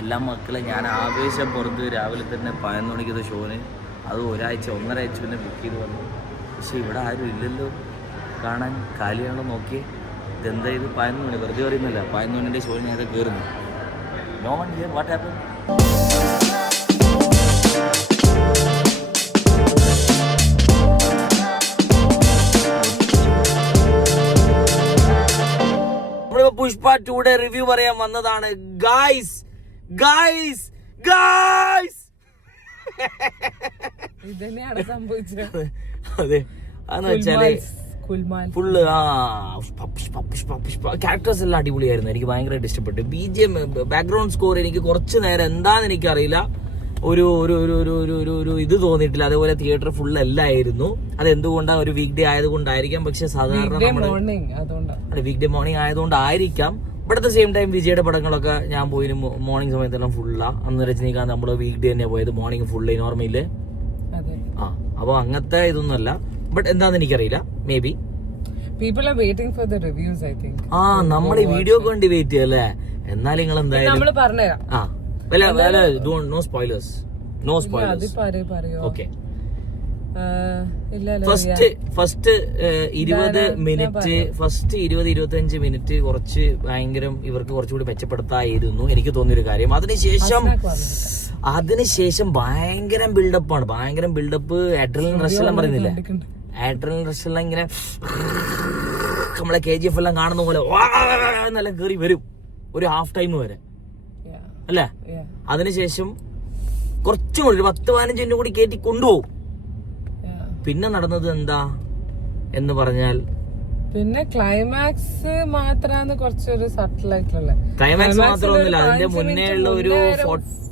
എല്ലാ മക്കളെ ഞാൻ ആവേശം പുറത്ത് രാവിലെ തന്നെ 11 മണിക്കത്തെ ഷോന് അത് ഒന്നര ആഴ്ച പിന്നെ ബുക്ക് ചെയ്ത് വന്നു. പക്ഷേ ഇവിടെ ആരും ഇല്ലല്ലോ കാണാൻ, കാലിയാണോ നോക്കിയേ. ഇതെന്താ ഇത് 11 മണി, വെറുതെ പറയുന്നില്ല. 11 മണിൻ്റെ ഷോയിൽ ഞാൻ കയറുന്നു. No one here, what happen? Pushpa 2യുടെ റിവ്യൂ പറയാൻ വന്നതാണ്. ഗായ്സ് ഇതന്നെയാണ് സംഭവിച്ചത്. അതെ, അതെന്ന് വെച്ചാല് ഫുള്ള് ക്യാരക്ടേഴ്സ് എല്ലാം അടിപൊളിയായിരുന്നു. എനിക്ക് ഭയങ്കരമായിട്ട് ഇഷ്ടപ്പെട്ടു. BGM, ബാക്ക്ഗ്രൗണ്ട് സ്കോർ എനിക്ക് കുറച്ച് നേരം എന്താന്ന് എനിക്കറിയില്ല, ഒരു ഒരു ഒരു ഒരു ഒരു ഒരു ഒരു ഇത് തോന്നിയിട്ടില്ല. അതേപോലെ തിയേറ്റർ ഫുൾ എല്ലായിരുന്നു. അതെന്തുകൊണ്ടാണ്, ഒരു വീക്ക് ഡേ ആയതുകൊണ്ടായിരിക്കാം. പക്ഷെ സാധാരണ വീക്ക് ഡേ മോർണിംഗ് ആയതുകൊണ്ടായിരിക്കാം. But at the same time വിജയുടെ പടങ്ങളൊക്കെ ഞാൻ പോയി മോർണിംഗ് സമയത്തെല്ലാം ഫുള്ളാ. അന്ന് രജനീകാന്ത് നമ്മള് വീക്ക് ഡേ തന്നെയാണ് പോയത്, മോർണിംഗ് ഫുള്ള് നോർമയില്. അപ്പൊ അങ്ങനത്തെ ഇതൊന്നുമല്ല. ബട്ട് എന്താന്ന് എനിക്കറിയില്ല, മേ ബി നമ്മൾ ഈ വീഡിയോക്ക് വേണ്ടി വെയിറ്റ് ചെയ്യല്ലേ. എന്നാലും നിങ്ങൾ എന്തായാലും no spoilers. Okay, first 20-25 minute കുറച്ച് ഭയങ്കരം ഇവർക്ക് കുറച്ചുകൂടി മെച്ചപ്പെടുത്തായിരുന്നു എനിക്ക് തോന്നിയൊരു കാര്യം. അതിനുശേഷം ഭയങ്കര ബിൽഡപ്പ്. അഡ്രിനലിൻ റഷ് എല്ലാം പറയുന്നില്ല, അഡ്രിനലിൻ റഷ് എല്ലാം ഇങ്ങനെ നമ്മളെ KGF എല്ലാം കാണുന്ന പോലെ എന്നെല്ലാം കയറി വരും ഒരു ഹാഫ് ടൈം വരെ അല്ലേ. അതിനുശേഷം കുറച്ചും കൂടി 10-15 മിനിറ്റ് കൂടി കയറ്റി കൊണ്ടുപോകും. പിന്നെ നടന്നത് എന്താ എന്ന് പറഞ്ഞാൽ, പിന്നെ ക്ലൈമാക്സ് മാത്രമാണ് കുറച്ചൊരു സട്ടിലായിട്ടുള്ള. ക്ലൈമാക്സ് മാത്രമൊന്നുമില്ല, അതിന്റെ മുന്നേ ഉള്ള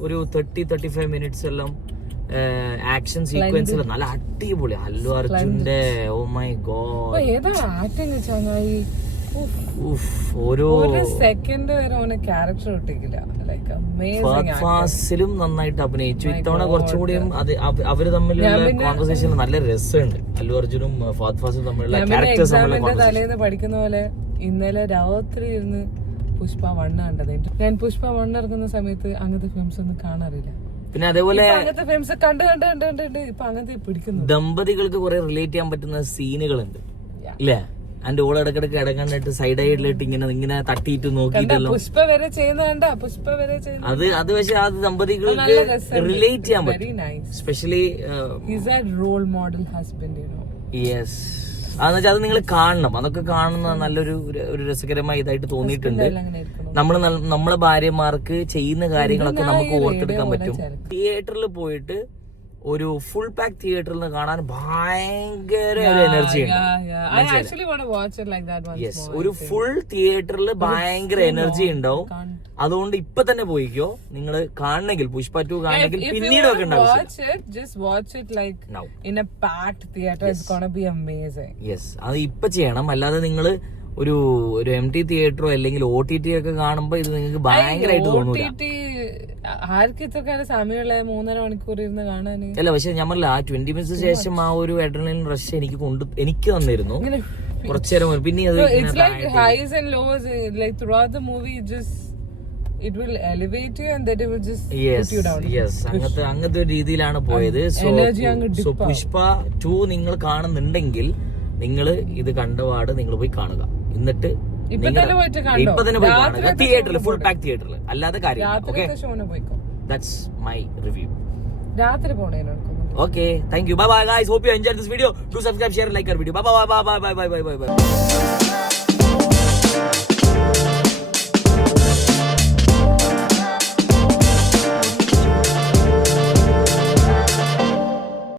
ഒരു 30-35 മിനിറ്റ്സ് എല്ലാം ആക്ഷൻ സീക്വൻസിൽ നല്ല അടിപൊളി. അല്ലു അർജുന്റെ ഓ മൈ ഗോഡ്, ഏതാ ആക്ടിങ് ചങ്ങായി. ഓരോ സെക്കൻഡ് വരെ ക്യാരക്ടർ കിട്ടിയില്ല. ഫാസിലും നന്നായിട്ട് അഭിനയിച്ചു. ഇത്തവണ കുറച്ചും കൂടിയും അവര് തമ്മിലുള്ള കോൺവെർസേഷൻ നല്ല രസമുണ്ട്. അല്ലു അർജുനും ഫഹദ് ഫാസിലും തമ്മിലുള്ള ക്യാരക്ടേഴ്സ് തലേന്ന് പഠിക്കുന്ന പോലെ ഇന്നലെ രാത്രി ഇരുന്ന് പുഷ്പ 1 കണ്ടത്. ഞാൻ പുഷ്പ 1 ഇറങ്ങുന്ന സമയത്ത് അങ്ങനത്തെ ഫിലിംസ് ഒന്നും കാണാറില്ല. പിന്നെ അതേപോലെ അങ്ങനത്തെ ഫിലിംസ് കണ്ട് ഇപ്പൊ അങ്ങനത്തെ പിടിക്കുന്നു. ദമ്പതികൾക്ക് കുറെ റിലേറ്റ് ചെയ്യാൻ പറ്റുന്ന സീനുകളുണ്ട് ഇല്ലേ. അതിന്റെ ഓൾ ഇടക്കിടക്ക് ഇടങ്ങാനായിട്ട് സൈഡായിട്ട് ഇങ്ങനെ തട്ടിയിട്ട് നോക്കിയിട്ടല്ലോ പുഷ്പ വരെ ചെയ്യുന്ന അത് പക്ഷെ അത് ദമ്പതികൾക്ക് റിലേറ്റ് ചെയ്യാൻ പറ്റും. Specially role model husband. Yes, അതെന്ന് വെച്ചാൽ അത് നിങ്ങൾ കാണണം. അതൊക്കെ കാണുന്ന നല്ലൊരു രസകരമായ ഇതായിട്ട് തോന്നിയിട്ടുണ്ട്. നമ്മളെ ഭാര്യമാർക്ക് ചെയ്യുന്ന കാര്യങ്ങളൊക്കെ നമുക്ക് ഓർത്തെടുക്കാൻ പറ്റും. തിയേറ്ററിൽ പോയിട്ട് ഒരു ഫുൾ പാക്ക് തിയേറ്ററിൽ നിന്ന് കാണാൻ ഭയങ്കര എനർജി ഉണ്ട്. ഒരു ഫുൾ തിയേറ്ററിൽ ഭയങ്കര എനർജി ഉണ്ടാവും. അതുകൊണ്ട് ഇപ്പൊ തന്നെ പോയിക്കോ. നിങ്ങൾ കാണണമെങ്കിൽ പുഷ്പ 2 കാണണമെങ്കിൽ പിന്നീട് ഒക്കെ യെസ്, അത് ഇപ്പൊ ചെയ്യണം. അല്ലാതെ നിങ്ങള് ഒരു MT തിയേറ്ററോ അല്ലെങ്കിൽ OTT ഒക്കെ കാണുമ്പോ ഇത് നിങ്ങൾക്ക് ഭയങ്കരമായിട്ട് തോന്നൂല. സമയമുള്ള 3.5 മണിക്കൂർ ഇരുന്ന് കാണാൻ അല്ല, പക്ഷെ ഞാൻ ആ 20 മിനിറ്റ്സ് ശേഷം ആ ഒരു അഡ്രിനലിൻ റഷ് എനിക്ക് തന്നിരുന്നു കുറച്ചേരം. പിന്നെ അങ്ങനത്തെ ഒരു രീതിയിലാണ് പോയത്. സോ പുഷ്പ 2 നിങ്ങൾ കാണുന്നുണ്ടെങ്കിൽ നിങ്ങൾ ഇത് കണ്ടപാട് നിങ്ങൾ പോയി കാണുക. എന്നിട്ട് ഇപ്പൊ തന്നെ പോയി കാണുക തിയേറ്ററിൽ, ഫുൾ പാക്ക് തിയേറ്ററിൽ. അല്ലാതെ കാര്യം. That's my review. രാത്രി പോണേ. Okay, thank you. Bye bye guys. Hope you enjoyed this video. Do subscribe, share, like our video. Bye bye bye bye bye bye bye bye bye.